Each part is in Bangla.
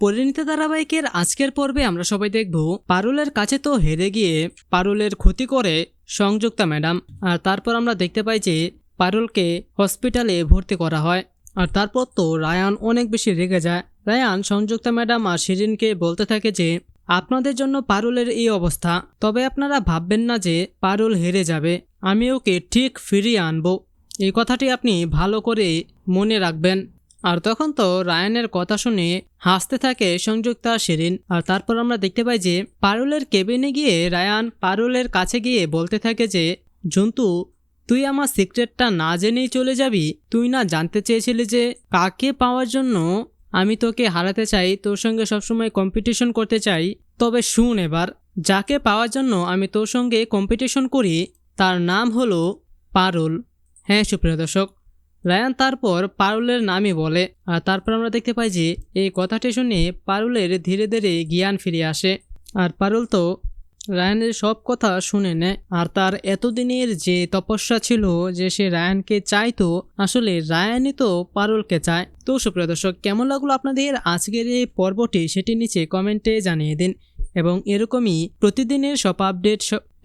পরিণীতা ধারাবাহিকের আজকের পর্বে আমরা সবাই দেখব পারুলের কাছে তো হেরে গিয়ে পারুলের ক্ষতি করে সংযুক্তা ম্যাডাম। আর তারপর আমরা দেখতে পাই যে পারুলকে হসপিটালে ভর্তি করা হয়। আর তারপর তো রায়ান অনেক বেশি রেগে যায়। রায়ান সংযুক্তা ম্যাডাম আর শিরিনকে বলতে থাকে যে আপনাদের জন্য পারুলের এই অবস্থা, তবে আপনারা ভাববেন না যে পারুল হেরে যাবে, আমি ওকে ঠিক ফিরিয়ে আনবো। এই কথাটি আপনি ভালো করে মনে রাখবেন। আর তখন তো রায়ানের কথা শুনে হাসতে থাকে সংযুক্তা শিরিন। আর তারপর আমরা দেখতে পাই যে পারুলের কেবিনে গিয়ে রায়ান পারুলের কাছে গিয়ে বলতে থাকে যে জন্তু, তুই আমার সিক্রেটটা না জেনেই চলে যাবি? তুই না জানতে চেয়েছিলি যে কাকে পাওয়ার জন্য আমি তোকে হারাতে চাই, তোর সঙ্গে সবসময় কম্পিটিশন করতে চাই? তবে শুন এবার, যাকে পাওয়ার জন্য আমি তোর সঙ্গে কম্পিটিশন করি তার নাম হলো পারুল। হ্যাঁ সুপ্রিয় দর্শক, রায়ান তারপর পারুলের নামই বলে। আর তারপর আমরা দেখতে পাই যে এই কথাটি শুনে পারুলের ধীরে ধীরে জ্ঞান ফিরে আসে। আর পারুল তো রায়ানের সব কথা শুনে নেয়। আর তার এতদিনের যে তপস্যা ছিল যে সে রায়ানকে চাইতো, আসলে রায়ানই তো পারুলকে চায়। তো সুপ্রিয় দর্শক, কেমন লাগলো আপনাদের আজকের এই পর্বটি সেটি নিচে কমেন্টে জানিয়ে দিন। এবং এরকমই প্রতিদিনের সব আপডেট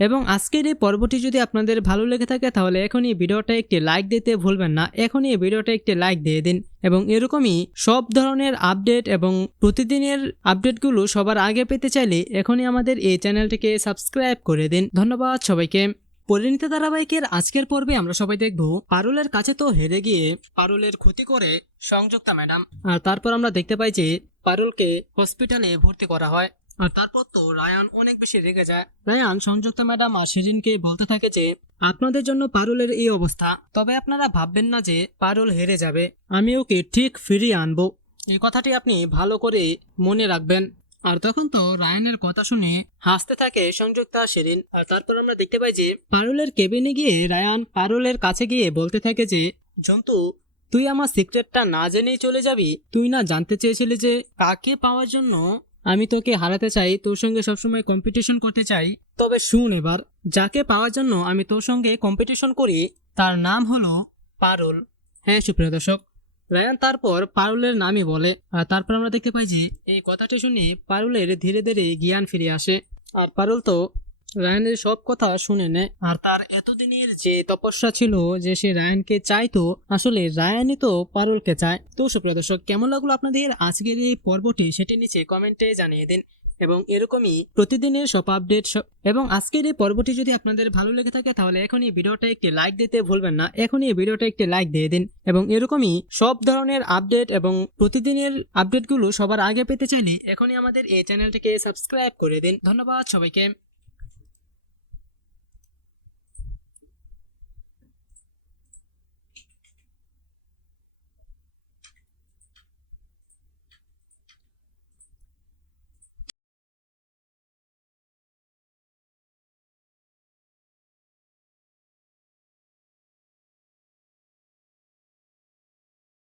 এবং আজকের এই পর্বটি যদি আপনাদের ভালো লেগে থাকে তাহলে এখনই ভিডিওটা একটি লাইক দিতে ভুলবেন না। এখনই ভিডিওটা একটি লাইক দিয়ে দিন। এবং এরকমই সব ধরনের আপডেট এবং প্রতিদিনের আপডেটগুলো সবার আগে পেতে চাইলে এখনই আমাদের এই চ্যানেলটিকে সাবস্ক্রাইব করে দিন। ধন্যবাদ সবাইকে। পরিণীতা ধারাবাহিকের আজকের পর্বে আমরা সবাই দেখব পারুলের কাছে তো হেরে গিয়ে পারুলের ক্ষতি করে সংযুক্তা ম্যাডাম। আর তারপর আমরা দেখতে পাই যে পারুলকে হসপিটালে ভর্তি করা হয়। আর তারপর তো রায়ান অনেক বেশি রেগে যায়। রায়ান সংযুক্তা ম্যাডাম আর শিরিনকে বলতে থাকে যে আপনাদের জন্য পারুলের এই অবস্থা, তবে আপনারা ভাববেন না যে পারুল হেরে যাবে, আমি ওকে ঠিক ফিরিয়ে আনবো। এই কথাটি আপনি ভালো করে মনে রাখবেন। আর তখন তো রায়ানের কথা শুনে হাসতে থাকে সংযুক্তা শিরিন। আর তারপর আমরা দেখতে পাই যে পারুলের কেবিনে গিয়ে রায়ান পারুলের কাছে গিয়ে বলতে থাকে যে জন্তু, তুই আমার সিক্রেটটা না জেনেই চলে যাবি? তুই না জানতে চেয়েছিলি যে কাকে পাওয়ার জন্য আমি তোকে হারাতে চাই, তোর সঙ্গে সবসময় কম্পিটিশন করতে চাই? তবে শুন এবার, যাকে পাওয়ার জন্য আমি তোর সঙ্গে কম্পিটিশন করি তার নাম হলো পারুল। হ্যাঁ সুপ্রিয় দর্শক, রায়ান তারপর পারুলের নামই বলে। আর তারপর আমরা দেখতে পাই যে এই কথাটি শুনে পারুলের ধীরে ধীরে জ্ঞান ফিরে আসে। আর পারুল তো রায়ানের সব কথা শুনে নেয়। আর তার এতদিনের যে তপস্যা ছিল যে সে রায়ানকে চাইতো, আসলে রায়ানই তো পারুলকে চায়। তো সুপ্রিয় দর্শক, কেমন লাগলো আপনাদের আজকের এই পর্বটি সেটি নিচে কমেন্টে জানিয়ে দিন। এবং এরকমই প্রতিদিনের সব আপডেট এবং আজকের এই পর্বটি যদি আপনাদের ভালো লেগে থাকে তাহলে এখনই ভিডিওটা একটি লাইক দিতে ভুলবেন না। এখনই ভিডিওটা একটি লাইক দিয়ে দিন। এবং এরকমই সব ধরনের আপডেট এবং প্রতিদিনের আপডেটগুলো সবার আগে পেতে চাইলে এখনই আমাদের এই চ্যানেলটিকে সাবস্ক্রাইব করে দিন। ধন্যবাদ সবাইকে।